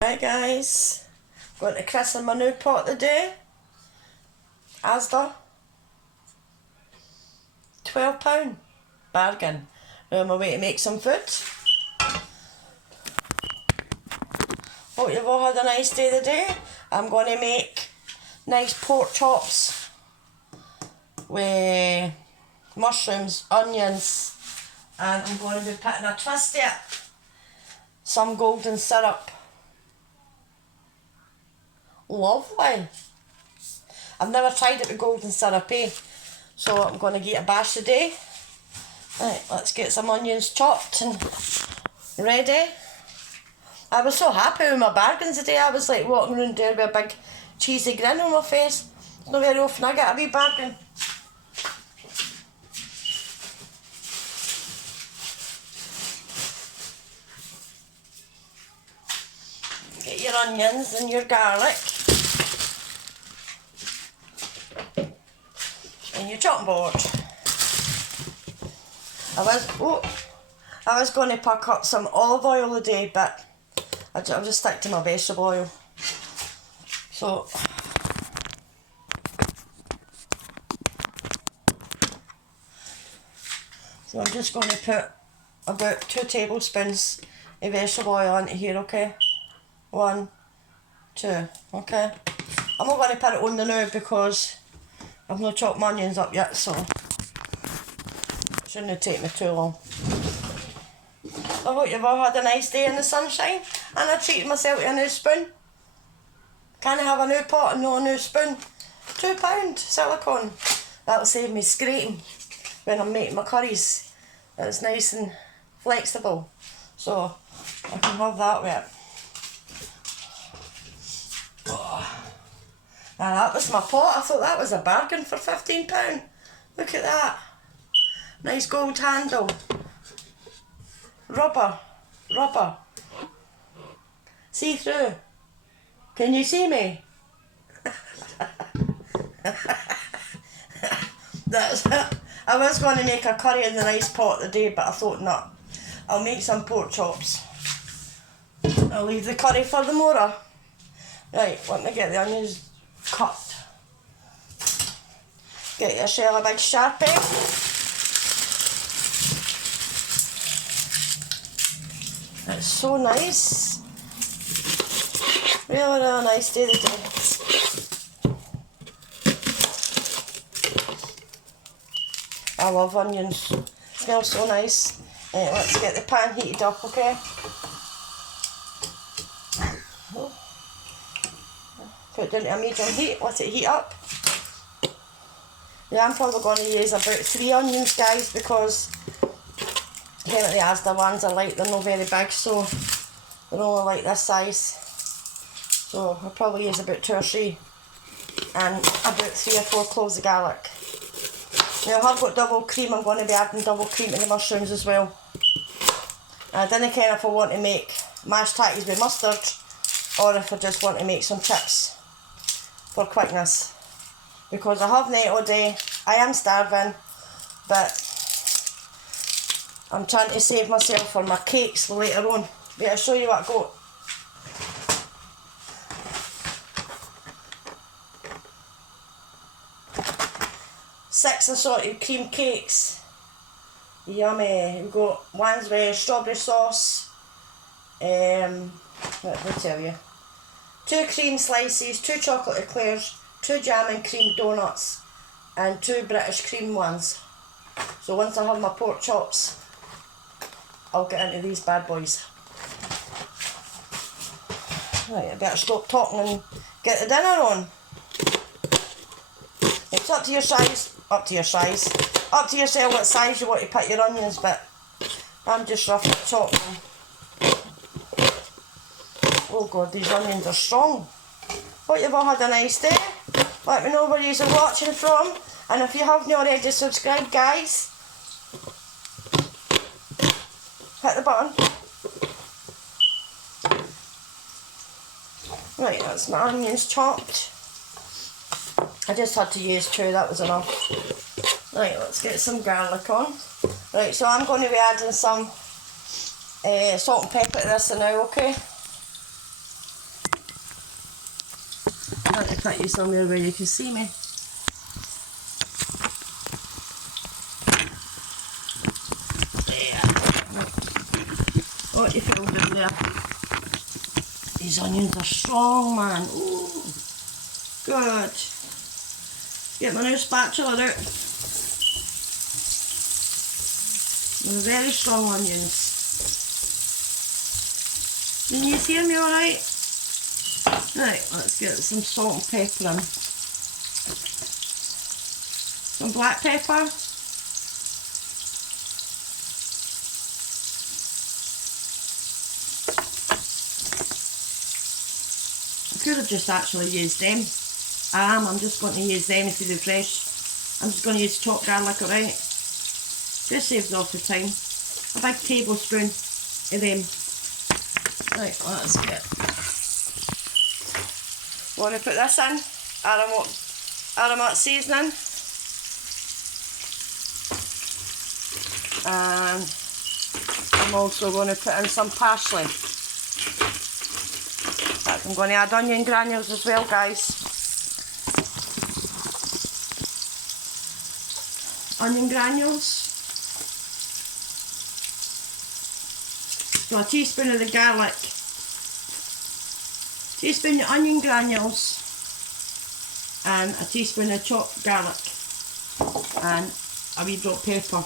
Right guys, going to christen my new pot today. Asda, £12, bargain. Now I'm away to make some food. Hope you've all had a nice day today. I'm going to make nice pork chops with mushrooms, onions, and I'm going to be putting a twist in it, some golden syrup. Lovely. I've never tried it with golden syrup, so I'm going to get a bash today. Right, let's get some onions chopped and ready. I was so happy with my bargains today. I was like walking around there with a big cheesy grin on my face. It's not very often I get a wee bargain. Get your onions and your garlic. And your chopping board. I was going to pack up some olive oil today, but I'll just stick to my vegetable oil. So I'm just going to put about 2 tablespoons of vegetable oil into here, okay? 1, 2, okay? I'm not going to put it on the now because I've not chopped my onions up yet, so it shouldn't take me too long. I hope you've all had a nice day in the sunshine, and I treated myself to a new spoon. Can I have a new pot and no new spoon? £2, silicone. That'll save me scraping when I'm making my curries. It's nice and flexible, so I can have that with it. Now that was my pot. I thought that was a bargain for £15. Look at that. Nice gold handle. Rubber. See through. Can you see me? I was going to make a curry in the nice pot today, but I thought not. I'll make some pork chops. I'll leave the curry for the morrow. Right, let me get the onions cut. Get yourself a big Sharpie. It's so nice. Really nice day today. I love onions. Smells so nice. Right, let's get the pan heated up, okay? Put it down to a medium heat, let it heat up. Yeah, I'm probably going to use about 3 onions, guys, because kind of the Asda ones are like, they're not very big, so they're only like this size. So I'll probably use about 2 or 3, and about 3 or 4 cloves of garlic. Now I've got double cream. I'm going to be adding double cream to the mushrooms as well. I don't care if I want to make mashed tatties with mustard, or if I just want to make some chips for quickness. Because I haven't ate all day, I am starving, but I'm trying to save myself for my cakes for later on. Wait, I'll show you what I got. Six assorted cream cakes. Yummy. We've got ones with strawberry sauce. Let me tell you. 2 cream slices, 2 chocolate eclairs, 2 jam and cream donuts, and 2 British cream ones. So once I have my pork chops, I'll get into these bad boys. Right, I better stop talking and get the dinner on. It's up to your size, up to yourself what size you want to put your onions, but I'm just roughly chopping them. Oh god, these onions are strong. Hope you've all had a nice day. Let me know where you're watching from, and if you haven't already subscribed, guys, hit the button. Right, that's my onions chopped. I just had to use 2, that was enough. Right, let's get some garlic on. Right, so I'm going to be adding some salt and pepper to this now, okay? trying to put you somewhere where you can see me. What you feel down there? These onions are strong, man. Ooh, good. Get my new spatula out. They're very strong onions. Can you hear me alright? Right, let's get some salt and pepper in. Some black pepper. I could have just actually used them. I'm just going to use them instead of fresh. I'm just going to use chopped garlic, alright? Just saves off the time. A big tablespoon of them. Right, let's get. Want to put this in? Aromat seasoning. And I'm also going to put in some parsley. I'm going to add onion granules as well, guys. Onion granules. So a teaspoon of the garlic. Teaspoon of onion granules. And a teaspoon of chopped garlic. And a wee drop of pepper.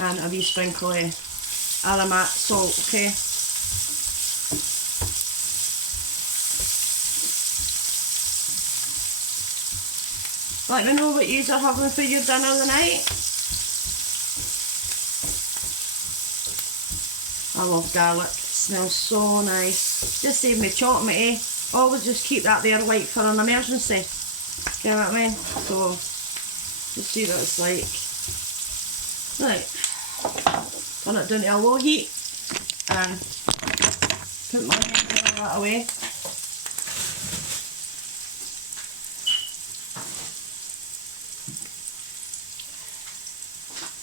And a wee sprinkle of aromat salt, okay? Let me know what you are having for your dinner tonight. I love garlic, it smells so nice. Just save me chopping it, eh? Always just keep that there like for an emergency. You know what I mean? So, just see what it's like. Right, turn it down to a low heat and put my onions and all that away.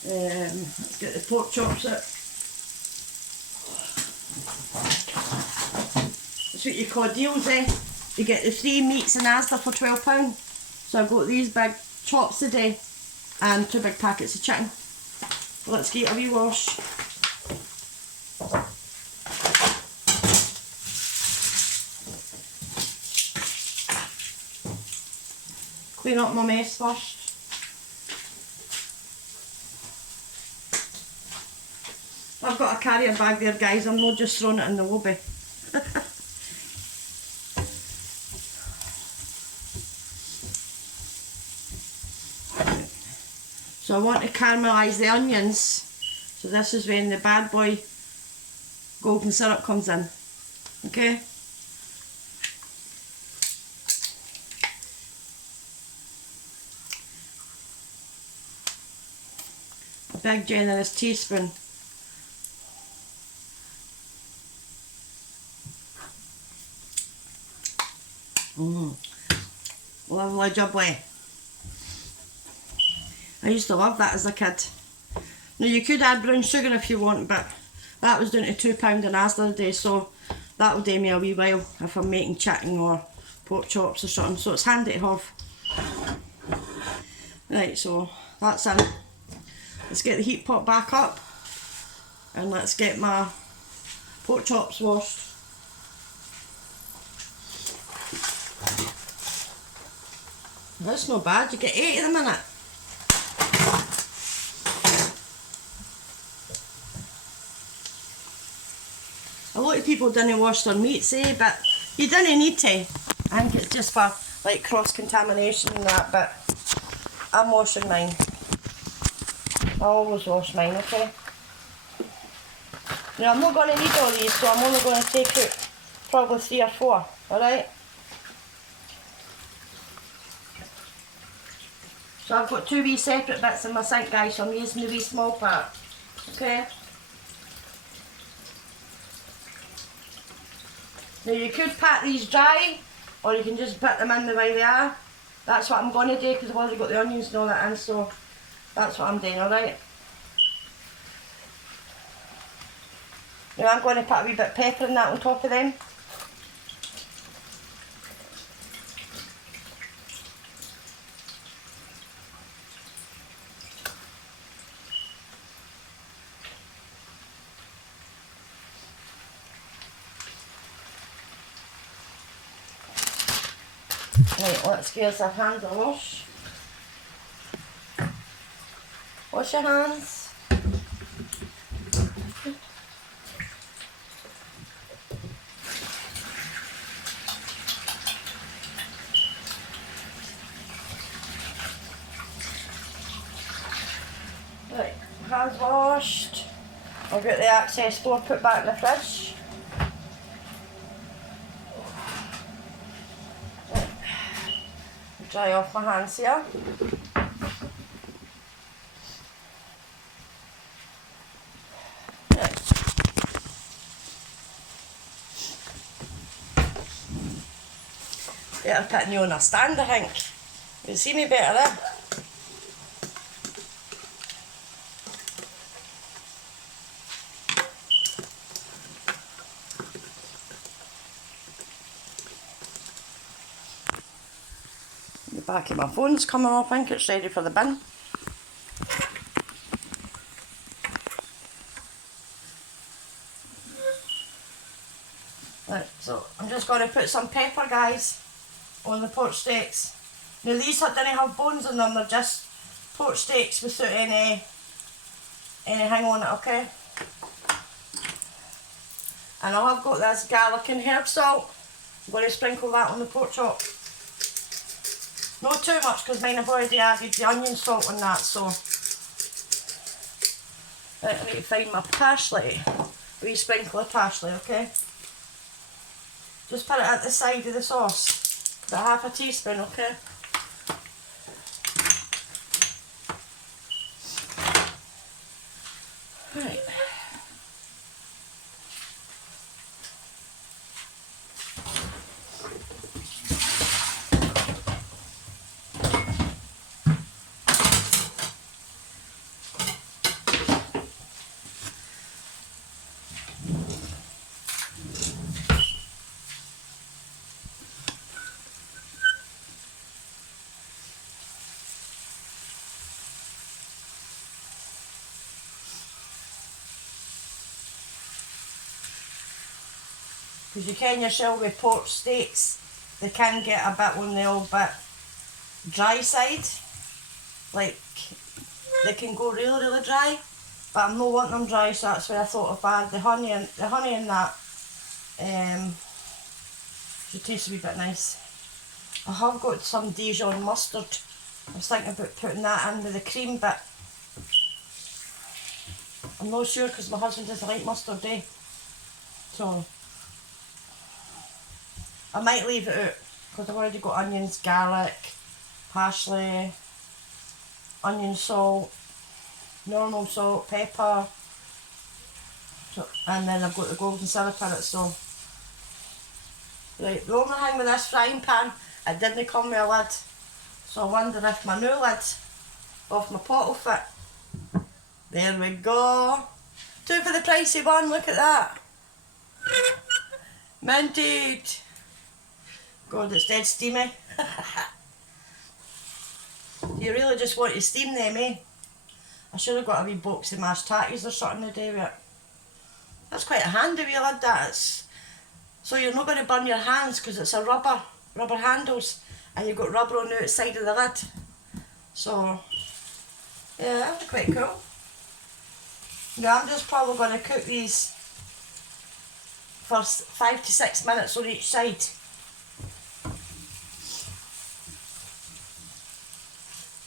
Let's get the pork chops out. That's what you call deals, eh? You get the 3 meats in Asda for £12. So I got these big chops today and 2 big packets of chicken. Let's give it a wee wash. Clean up my mess first. I've got a carrier bag there, guys. I'm not just throwing it in the lobby. So I want to caramelise the onions. So this is when the bad boy golden syrup comes in. Okay? A big generous teaspoon. Lovely jubbly. I used to love that as a kid. Now you could add brown sugar if you want, but that was down to £2 in Asda a day, so that will do me a wee while if I'm making chicken or pork chops or something, so it's handy to have. Right, so that's in. Let's get the heat pot back up and let's get my pork chops washed. That's not bad, you get 8 in a minute. A lot of people didn't wash their meats, but you didn't need to. I think it's just for like cross-contamination and that, but I'm washing mine. I always wash mine, okay? Now I'm not going to need all these, so I'm only going to take out probably 3 or 4, alright? So I've got 2 wee separate bits in my sink, guys, so I'm using the wee small part, okay? Now you could pat these dry, or you can just put them in the way they are. That's what I'm going to do, because I've already got the onions and all that in, so that's what I'm doing, alright? Now I'm going to put a wee bit of pepper in that on top of them. Right, let's give us our hands a wash. Wash your hands. Right, hands washed. I'll get the excess flour put back in the fridge. Right. Dry off my hands here. Right. Better putting you on a stand, I think. You'll see me better there. The back of my phone's coming off, I think it's ready for the bin. Right, so I'm just going to put some pepper, guys, on the pork steaks. Now these didn't have bones in them, they're just pork steaks without anything on it, okay? And I have got this garlic and herb salt. I'm going to sprinkle that on the pork chop. Not too much because mine have already added the onion salt on that, so. Right, I need to find my parsley. Wee sprinkle of parsley, okay? Just put it at the side of the sauce. About half a teaspoon, okay? Right. Because you can yourself with pork steaks, they can get a bit on the old bit dry side. Like, they can go really, really dry. But I'm not wanting them dry, so that's why I thought if I add the honey and that, should taste a wee bit nice. I have got some Dijon mustard. I was thinking about putting that in with the cream bit. I'm not sure because my husband doesn't like mustard, eh? So I might leave it out because I've already got onions, garlic, parsley, onion salt, normal salt, pepper, so, and then I've got the golden syrup in it, so. Right, the only thing with this frying pan, it didn't come with a lid, so I wonder if my new lid off my pot will fit. There we go. 2 for the price of 1, look at that. Minted. God, it's dead steamy. You really just want to steam them, eh? I should have got a wee box of mashed tatties or something to do with it. That's quite a handy wee lid, that is. So you're not going to burn your hands because it's a rubber handles, and you've got rubber on the outside of the lid. So, yeah, that's quite cool. Now I'm just probably going to cook these for 5 to 6 minutes on each side.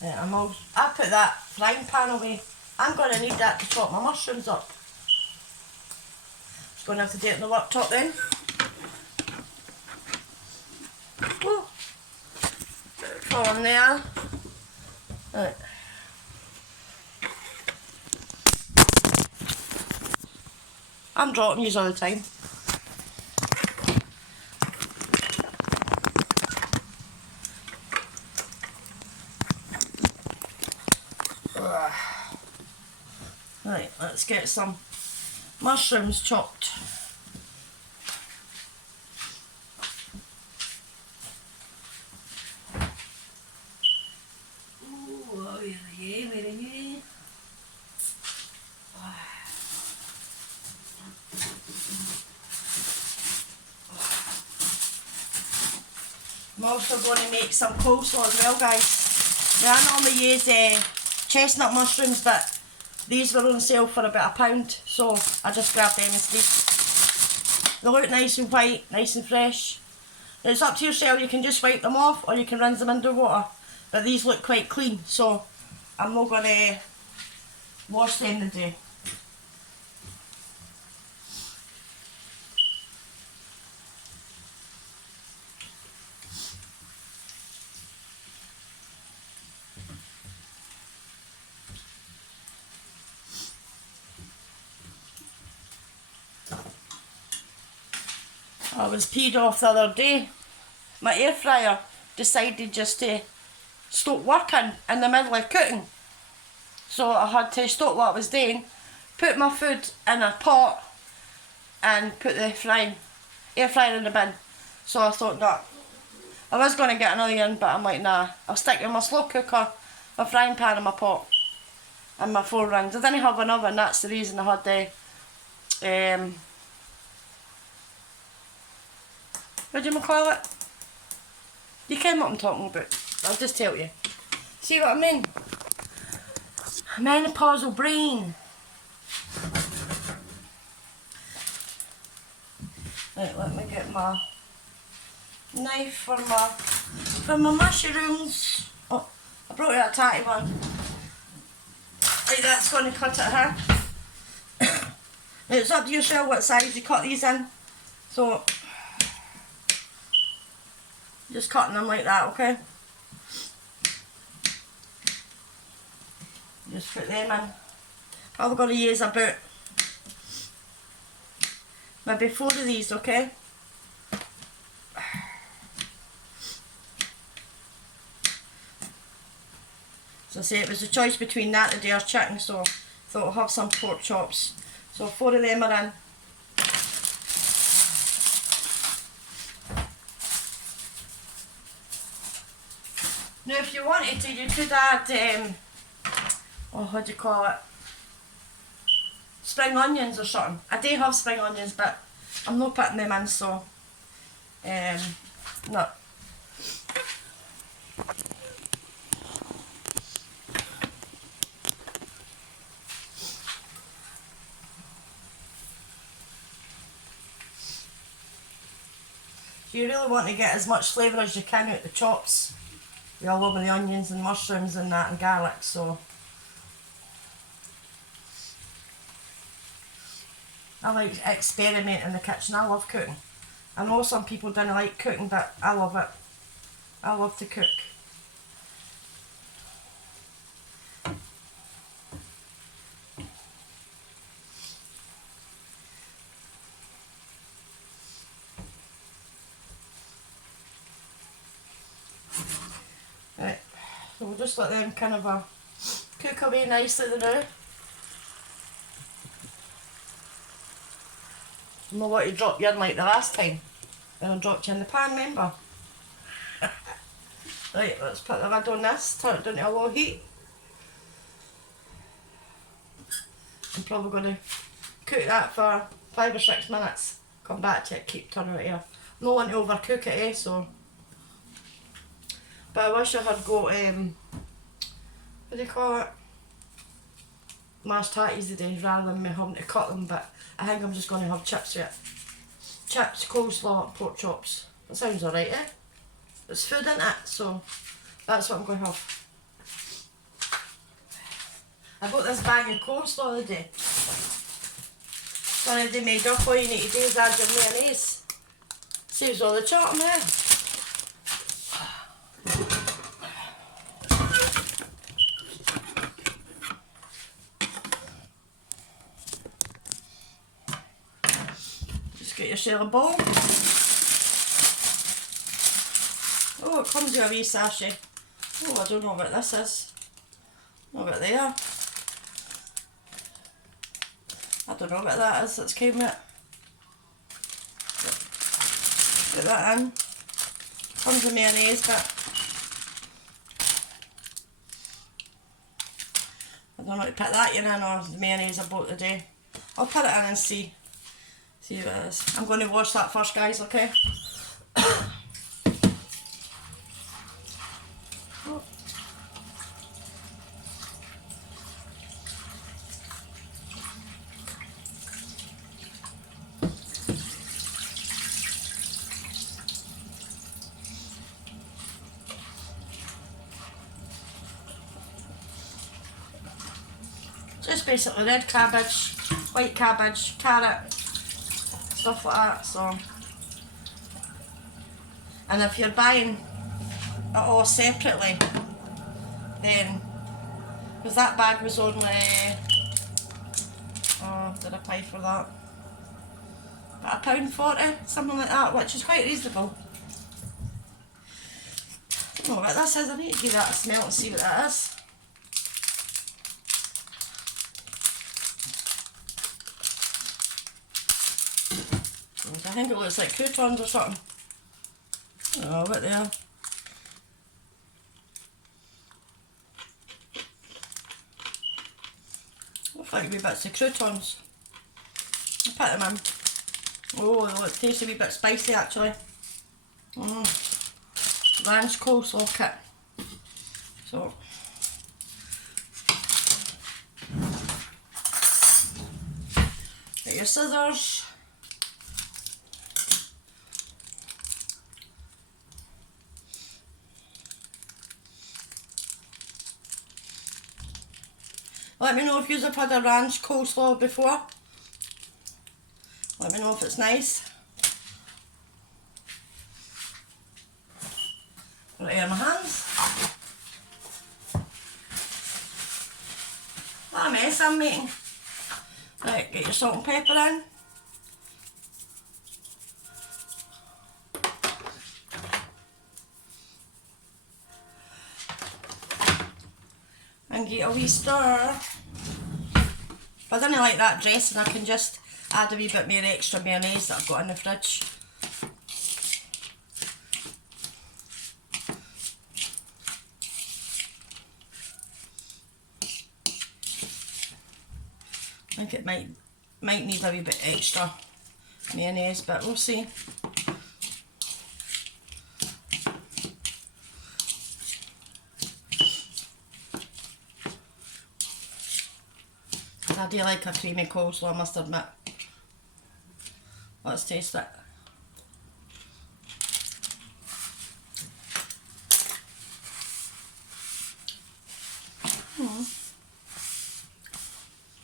Yeah, I put that frying pan away. I'm going to need that to chop my mushrooms up. Just going to have to do it in the worktop then. Woo. Fall in there. Right. I'm dropping these all the time. Right, let's get some mushrooms chopped. Oh, yeah, where are you? I'm also going to make some coleslaw as well, guys. Now, I normally use chestnut mushrooms, but these were on sale for about £1, so I just grabbed them instead. They look nice and white, nice and fresh. It's up to yourself, you can just wipe them off or you can rinse them under water. But these look quite clean, so I'm not going to wash them today. I was peed off the other day. My air fryer decided just to stop working in the middle of cooking. So I had to stop what I was doing, put my food in a pot and put the air fryer in the bin. So I thought that I was going to get another one, but I'm like, nah, I'll stick with my slow cooker, my frying pan and my pot and my 4 rings. I didn't have an oven, that's the reason I had the what do you call it? You ken what I'm talking about. I'll just tell you. See what I mean? Menopausal brain. Right, let me get my knife for my mushrooms. Oh, I brought out a tatty one. Right, that's going to cut it here. It's up to yourself what size you cut these in. So just cutting them like that, okay? Just put them in. Probably going to use about maybe 4 of these, okay? So I say it was a choice between that and the deer chicken, so I thought I'll have some pork chops. So 4 of them are in. Now if you wanted to, you could add, what do you call it? Spring onions or something. I do have spring onions, but I'm not putting them in, so, no. So you really want to get as much flavour as you can out the chops. We all love the onions and mushrooms and that and garlic, so I like to experiment in the kitchen. I love cooking. I know some people don't like cooking, but I love it. I love to cook. Right, so we'll just let them kind of cook away nicely now. I'm not want to drop you in like the last time when I dropped you in the pan, remember? Right, let's put the lid on this, turn it down to a low heat. I'm probably going to cook that for 5 or 6 minutes. Come back to it, keep turning it here. No want to overcook it, so. But I wish I had got, what do you call it? Mashed tatties today rather than me having to cut them, but I think I'm just going to have chips with it. Chips, coleslaw, pork chops. That sounds alright, eh? It's food, isn't it? So that's what I'm going to have. I got this bag of coleslaw today. It's already made up. All you need to do is add your mayonnaise. Saves all the chopping there. Get yourself a bowl. Oh, it comes with a wee sachet. Oh, I don't know what this is. Not what they are. I don't know what that is that's came with it. Put that in. Comes with mayonnaise, but I don't know how to put that in or the mayonnaise I bought today. I'll put it in and see. See what it is. I'm going to wash that first, guys, okay? just basically red cabbage, white cabbage, carrot, stuff like that. So, and if you're buying it all separately, then, because that bag was only, oh, did I pay for that? About £1.40, something like that, which is quite reasonable. I don't know what this is. I need to give that a smell and see what that is. I think it looks like croutons or something. I don't know what they are. Looks like wee bits of croutons. I'll put them in. Oh, they look tasty, a wee bit spicy actually. Ranch coleslaw kit. So, get your scissors. Let me know if you've had a ranch coleslaw before. Let me know if it's nice. Got it here in my hands. What a mess I'm making. Right, get your salt and pepper in. And get a wee stir. If I didn't like that dressing, I can just add a wee bit more extra mayonnaise that I've got in the fridge. I think it might need a wee bit extra mayonnaise, but we'll see. I do like a creamy coleslaw, I must admit. Let's taste it.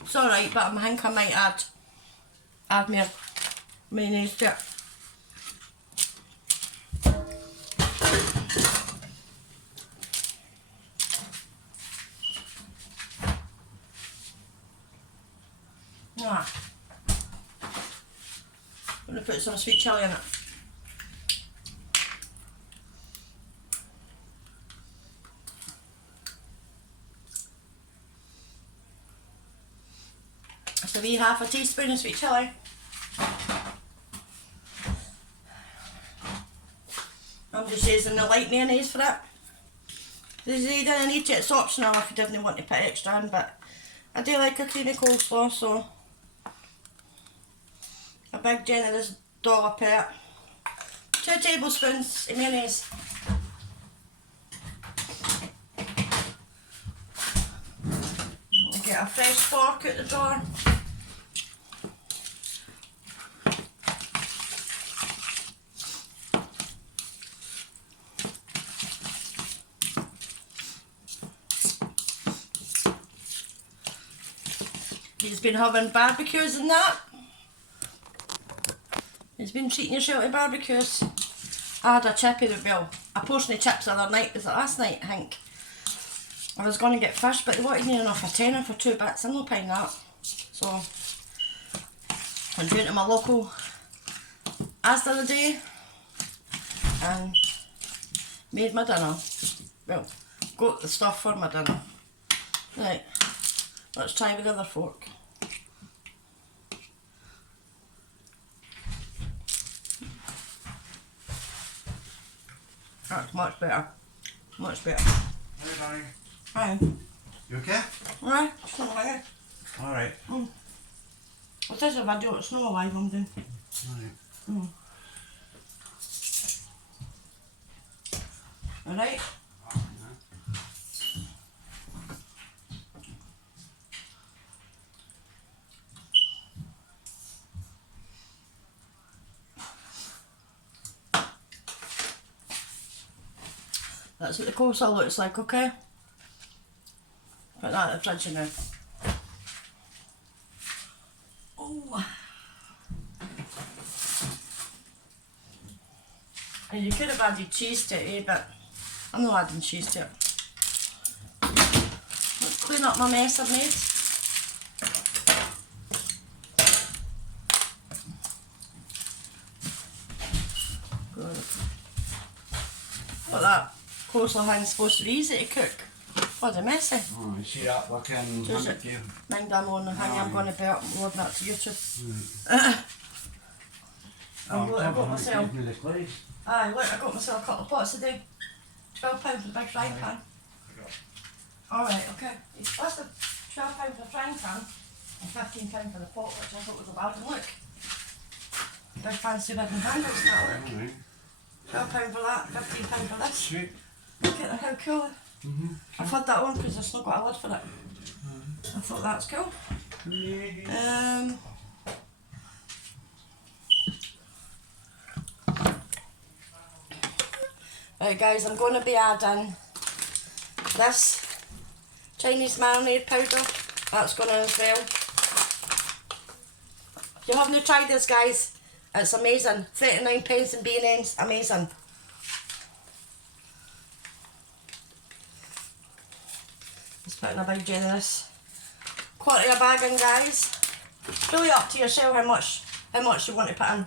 It's alright, but I think I might add more mayonnaise to it. Ah. I'm going to put some sweet chilli in it. Just a wee half a teaspoon of sweet chilli. I'm just using the light mayonnaise for it. You don't need to, it's optional if you didn't want to put extra in, but I do like a creamy coleslaw, so a big generous dollop of it. 2 tablespoons of mayonnaise. Get a fresh fork out the drawer. He's been having barbecues and that. He's been treating yourself to barbecues. I had a chippy, well, a portion of chips the other night, was it last night I think. I was going to get fish, but they wanted me enough for tenner for 2 bits. I'm not paying that. So, I went down to my local Asda the day and made my dinner. Well, got the stuff for my dinner. Right, let's try with the other fork. That's much better. Much better. Hi, darling. Hi. You okay? Right, it's not like it. Alright. It is a video, it's not a live I'm doing. Alright. Alright. That's what the coleslaw looks like, okay? Put that in the fridge now. And you could have added cheese to it, but I'm not adding cheese to it. Let's clean up my mess I've made. Good. Look at that. Coleslaw hand's supposed to be easy to cook. Bloody messy. Oh, you see that looking Does honey it? cube? Mind I'm on the hang, I'm going to be uploading that to YouTube. I got myself. Aye, look, I got myself a couple of pots today. £12 for the big frying pan. Alright, okay. That's the £12 for the frying pan and £15 for the pot, which I thought was a bargain. Look. Big fancy big and handles now, look. £12 for that, £15 for this. Sweet. Look at how cool. I've had that one because it's not got a lid for it. I thought that's cool. Right guys, I'm going to be adding this Chinese marinade powder. That's going in as well. If you haven't tried this guys, it's amazing. 39p in B&M's, amazing. Just putting a big generous quantity of bag in guys. Really up to yourself how much you want to put in.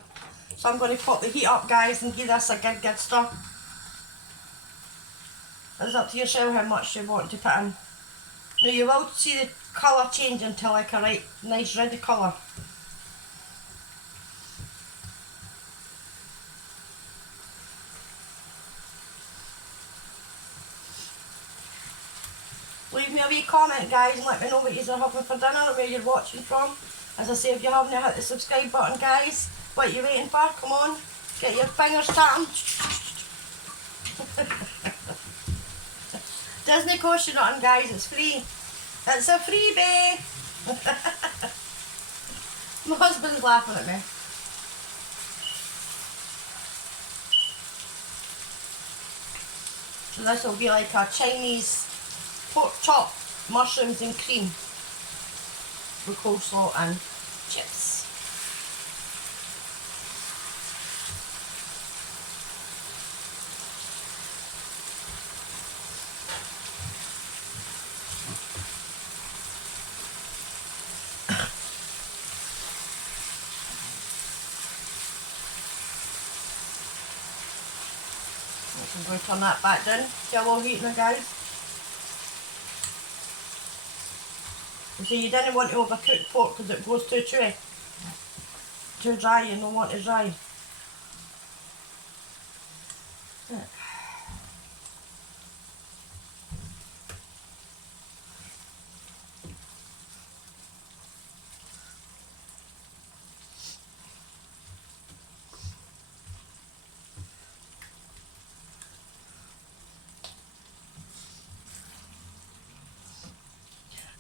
So I'm going to pop the heat up guys and give this a good stir. It's up to yourself how much you want to put in. Now you will see the colour change into like a right nice red colour. Leave me a wee comment guys and let me know what you're having for dinner or where you're watching from. As I say, if you haven't hit the subscribe button guys, what are you waiting for? Come on, get your fingers tapping. Disney cost you nothing guys, it's free. It's a freebie. My husband's laughing at me. So this will be like a Chinese pork chop, mushrooms and cream with coleslaw and chips. I'm going to turn that back down. See how low heat now guys. You see, you didn't want to overcook pork because it goes too chewy. Too dry, you don't want it dry.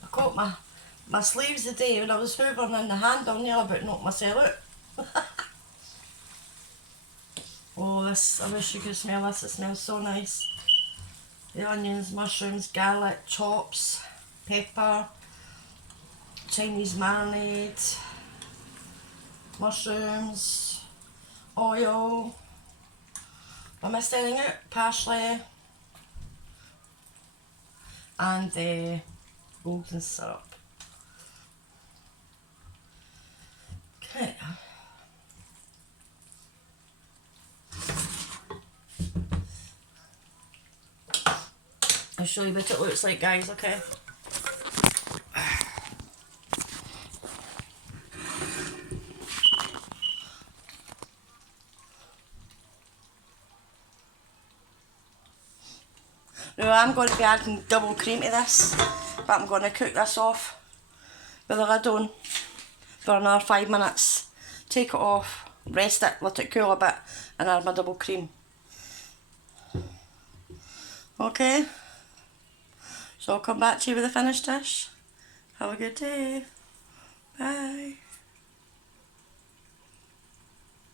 I caught my sleeves today when I was hoovering in the handle, nearly about knocked myself out. Oh, this, I wish you could smell this, it smells so nice. The onions, mushrooms, garlic, chops, pepper, Chinese marinade, mushrooms, oil, I missed anything out, parsley, and the golden syrup. Okay. I'll show you what it looks like guys, okay? Now I'm going to be adding double cream to this, but I'm going to cook this off with the lid on for another 5 minutes. Take it off, rest it, let it cool a bit, and add my double cream. Okay, so I'll come back to you with the finished dish. Have a good day. Bye.